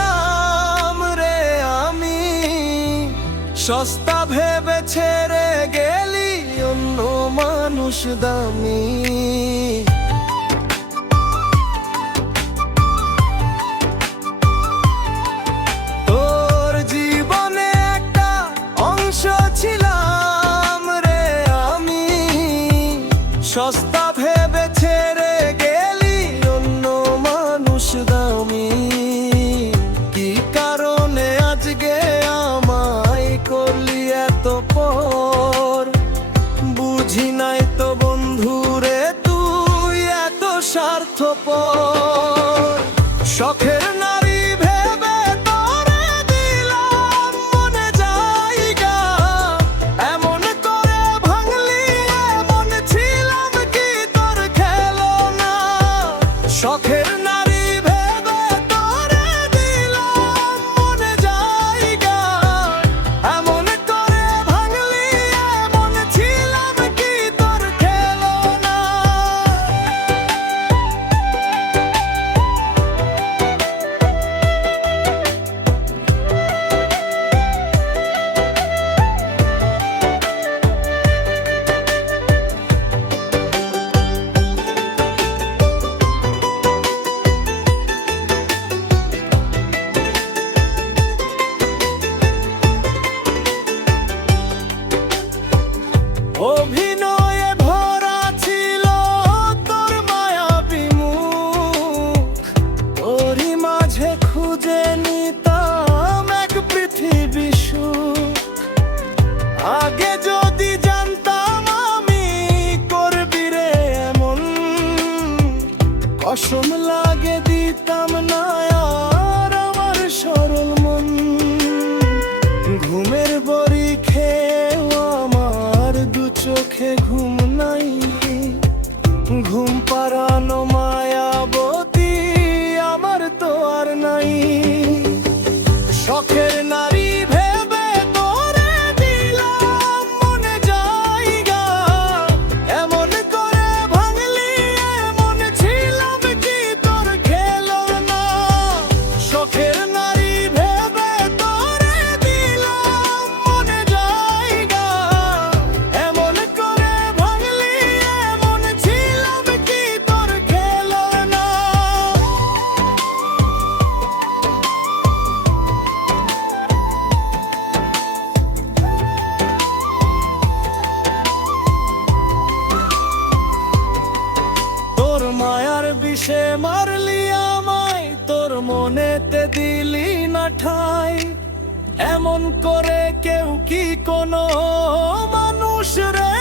ছিলাম রে আমি, সস্তা ভেবে ছেড়ে গেলি অন্য মানুষ দামি। তোর জীবনে একটা অংশ ছিলাম রে আমি, সস্তা ভেবে ছেড়ে গেলি অন্য মানুষ দামি। কি কারণে আজকে আমায় করলি এত পর, বুঝি নাই তো বন্ধুরে তুই এত স্বার্থপর। শখের নারী ভেবে তোরে দিলাম মনে জায়গা, এমন করে ভাঙলি এমন ছিলাম কি তোর খেলো না। শখের নারী ভেবে তোরে দিলাম মনে জায়গা, এমন করে ভাঙলি এমন ছিলাম কি তোর খেলো না। অভিনয়ে ভরা ছিল তোর মায়াবী মুখ, তোরই মাঝে খুঁজে নিতাম এক পৃথিবী সুখ। আগে যদি জানতাম আমি করবি রে এমন, কসম লাগে দিতাম না আর আমার সরল মন। ঘুমের বড়ি খেয়েও আমার দু চোখে ঘুম নাই, ঘুম পাড়ানো মায়াবতী আমার তো আর নাই। শখের নারী ভেবে তোরে দিলাম মনে জায়গা, এমন করে ভাঙলি এমন ছিলাম কি তোর খেলো না। শখের নারী ভেবে তোরে দিলাম মনে জায়গা, এমন করে ভাঙলি এমন ছিলাম কি তোর খেলো না। তোর মায়ার বিষে মারলি আমায়, তোর মনেতে দিলি না ঠাই। এমন করে কেউ কি কোনো মানুষ রে